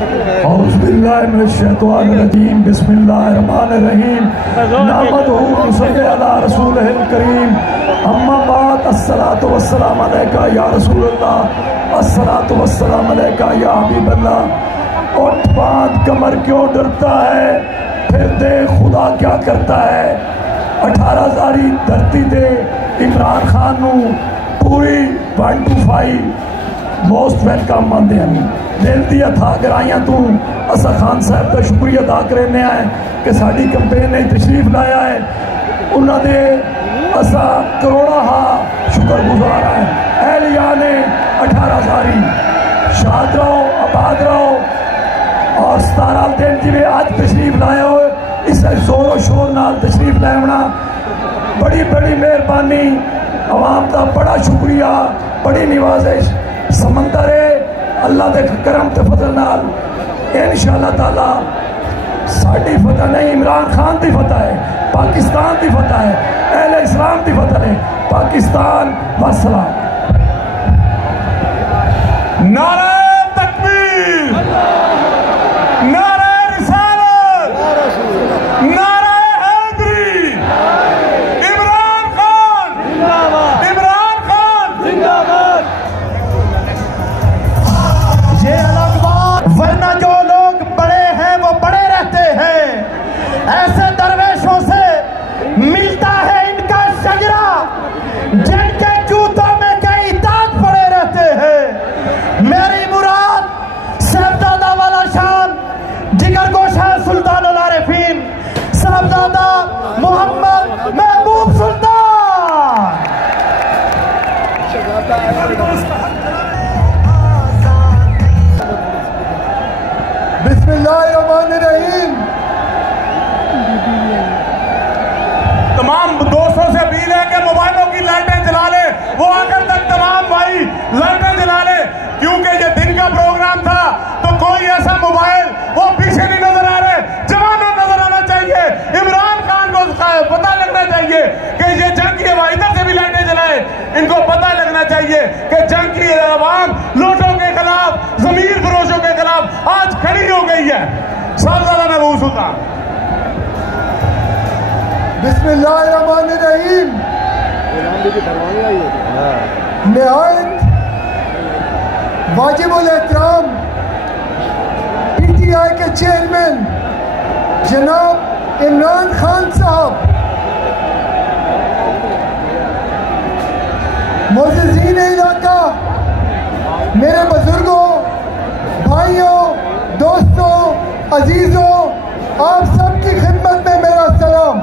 औज़ुबिल्लाहिमिनश्शैतानिर्रजीम बिस्मिल्लाहिर्रहमानिर्रहीम नहमदुहु व नसल्ली अला रसूलिहिल करीम अम्मा बाद अस्सलातु वस्सलामु अलैका या रसूलल्लाह अस्सलातु वस्सलामु अलैका या हबीबल्लाह। उठ बात कमर क्यों डरता है, फिर देख खुदा क्या करता है। 18 सारी धरती दे इमरान खान नू पूरी 1 to 5 मोस्ट वेलकम आते हैं। दिल दी था कराइया तू असा खान साहब का शुक्रिया अदा करने हैं कि साड़ी कंपेन ने तशरीफ लाया है। उन्होंने असा करोड़ा हा शुक्रगुजार है। एहलिया ने 18 सारी शाद रहो आबाद रहो और 17 दिन जिमें आज तशरीफ लाए हो इसे जोरों शोर नाल तशरीफ लाना बड़ी बड़ी मेहरबानी। अवाम का बड़ा शुक्रिया, बड़ी नवाजिश। समंदर है अल्लाह के करम ते फजल नाल इंशाअल्लाह ताला साड़ी फतह नहीं, इमरान खान की फतह है, पाकिस्तान की फतह है, अहले इस्लाम की फतह है। पाकिस्तान वस्सलाम। नारा तकबीर, नारा रिसालत, नारा हैदरी। इमरान खान जिंदाबाद, इमरान खान जिंदाबाद। ये अलग बात, वरना जो लोग बड़े हैं वो बड़े रहते हैं। ऐसे दरवेशों से मिलता है इनका शजरा जिनके जूतों में कई दाग पड़े रहते हैं। मेरी मुराद साहबजादा वाला शान जिगर गोशा सुल्तानुल आरिफीन साहबजादा मोहम्मद महबूब सुल्तान। बिस्मिल्लाहिर्रहमानिर्रहीम। तमाम दोस्तों से अपील है कि मोबाइलों की लाइटें जला ले। वो आकर तक तमाम भाई लाइटें जला ले, क्योंकि ये दिन का प्रोग्राम था तो कोई ऐसा मोबाइल वो पीछे नहीं नजर आ रहे। जवानों नजर आना चाहिए। इमरान खान को पता लगना चाहिए कि ये जंग की हवा। इधर से भी लाइटें जलाए, इनको पता लगना चाहिए कि जंग की आवाम लूटों के खिलाफ, जमीर फरोशों के खिलाफ आज खड़ी हो गई है। साहबजादा महबूब सुल्तान। बिस्मिल्लाहिर्रहमानिर्रहीम। निहायत वाजिबुल एहतराम PTI के चेयरमैन जनाब इमरान खान साहब, मुअज़्ज़िज़ीन इलाका, मेरे बुजुर्गों, भाइयों, दोस्तों, अजीजों, आप सबकी खिदमत में मेरा सलाम।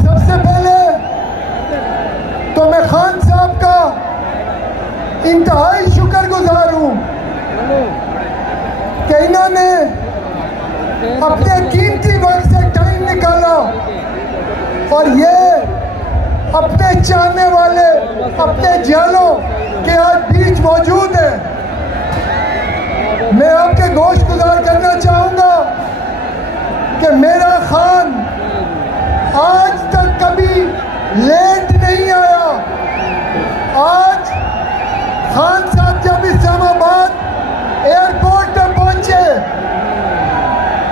सबसे पहले तो मैं खान साहब का इंतहाई शुक्रगुजार हूँ कि इन्होंने अपने कीमती वक्त से टाइम निकाला और ये अपने चाहने वाले, अपने जालों के आज बीच मौजूद है। मैं आपके गोश्त गुजार करना चाहूँगा कि मेरा खान आज तक कभी लेट नहीं आया। आज खान साहब जब इस्लामाबाद एयरपोर्ट पर पहुंचे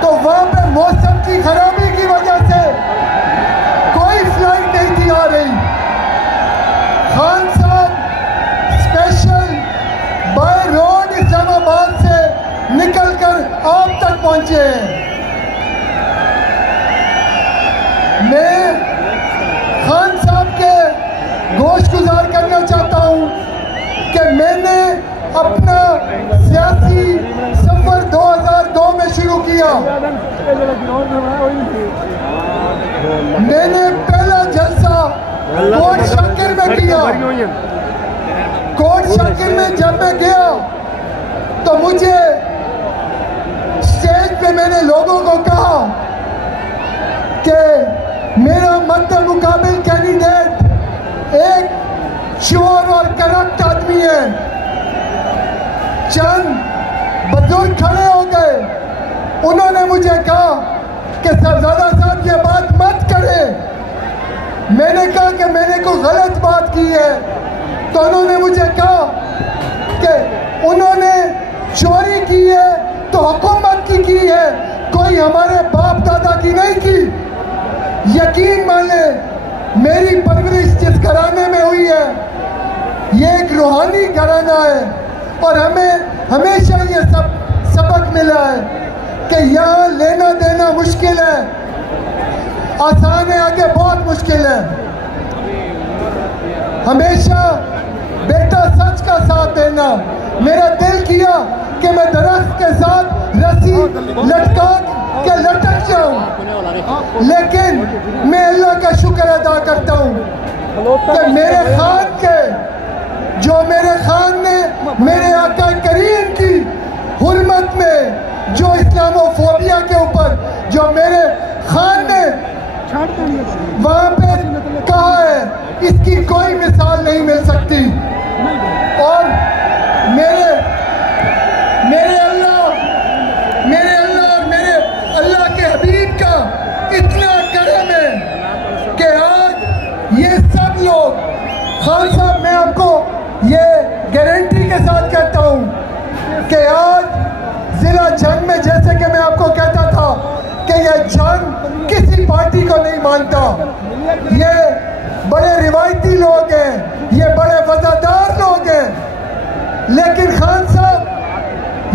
तो वहां पे मौसम की खराबी की वजह से कोई फ्लाइट नहीं थी आ रही। खान साहब स्पेशल बाय रोड इस्लामाबाद से निकलकर आप तक पहुंचे हैं। मैं खान साहब के गोश्त गुजार करना चाहता हूं कि मैंने अपना सियासी सफर 2002 में शुरू किया। मैंने पहला जलसा कोट शाकिर में किया। कोट शाकिर में जब मैं गया तो मुझे स्टेज पे मैंने लोगों को कहा कि मेरा मद्दे मुकाबिल कैंडिडेट एक चोर और करप्ट आदमी है। चंद बुजुर्ग खड़े हो गए, उन्होंने मुझे कहा कि साहबजादा साहब ये बात मत करें। मैंने कहा कि मैंने कोई गलत बात की है तो उन्होंने मुझे कहा कोई हमारे बाप दादा की नहीं की। यकीन मान ले, मेरी परवरिश जिस घराने में हुई है ये एक रूहानी घराना है, और हमें हमेशा ये सबक मिला है कि यहाँ लेना देना मुश्किल है, आसान है, आगे बहुत मुश्किल है। हमेशा बेटा सच का साथ देना। मेरा दिल किया कि मैं दरख्त के साथ रस्सी लटका के लटक जाऊं, लेकिन मैं अल्लाह का शुक्र अदा करता हूं कि मेरे खान के, जो मेरे खान ने मेरे आका करीम की हुर्मत में जो इस्लामोफोबिया के ऊपर जो मेरे खान ने वहां पे कहा है, इसकी कोई मिसाल नहीं मिल सकती। और मेरे अल्लाह और मेरे अल्लाह के हबीब का इतना करम है कि आज ये सब लोग, खान साहब मैं आपको ये गारंटी के साथ कहता हूँ कि आज जिला जंग में, जैसे कि मैं आपको कहता था कि यह जंग किसी पार्टी को नहीं मानता, ये बड़े रिवायती लोग हैं, ये बड़े वफादार लोग हैं, लेकिन खान साहब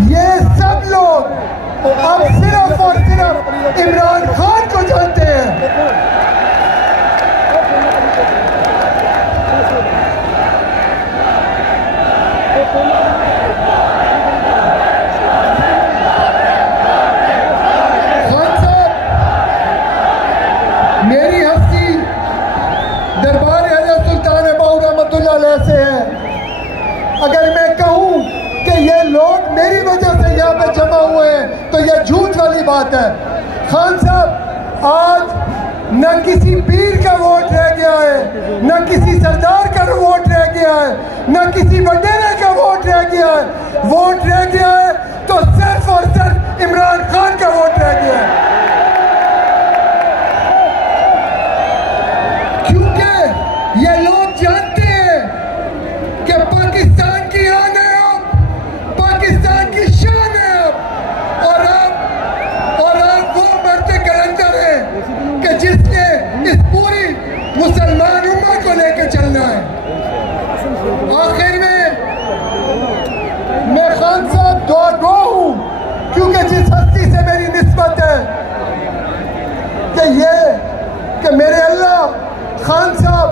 ये सब लोग अब सिर्फ और सिर्फ इमरान खान को जानते हैं। खान साहब, मेरी हस्ती दरबार हज़रत सुल्तान बाहू रहमतुल्लाह अलैह से है। अगर मैं कहूं कि ये लोग मेरी वजह से यहाँ पे जमा हुए हैं तो ये झूठ वाली बात है। खान साहब, आज न किसी पीर का वोट रह गया है, न किसी सरदार का वोट रह गया है, न किसी वडेरे का वोट रह गया है। वोट रह गया है तो सिर्फ और सिर्फ इमरान खान का वोट रह गया है, क्योंकि ये लोग जानते हैं कि पाकिस्तान की आन है, अब पाकिस्तान की शान है अब, और आप वो मर्द कलंदर हैं कि जिसने इस पूरी मुसलमान उम्मा को लेकर चलना है। आखिर में मैं खान साहब दुआ हूं, क्योंकि जिस हस्ती से मेरी निस्बत है कि मेरे अल्लाह, खान साहब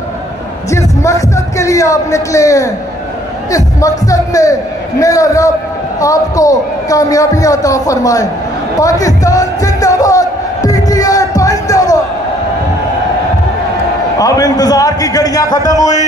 जिस मकसद के लिए आप निकले हैं, इस मकसद में मेरा रब आपको कामयाबियां अता फरमाए। पाकिस्तान जिंदाबाद, पीटीआई जिंदाबाद। अब इंतजार की घड़ियां खत्म हुई।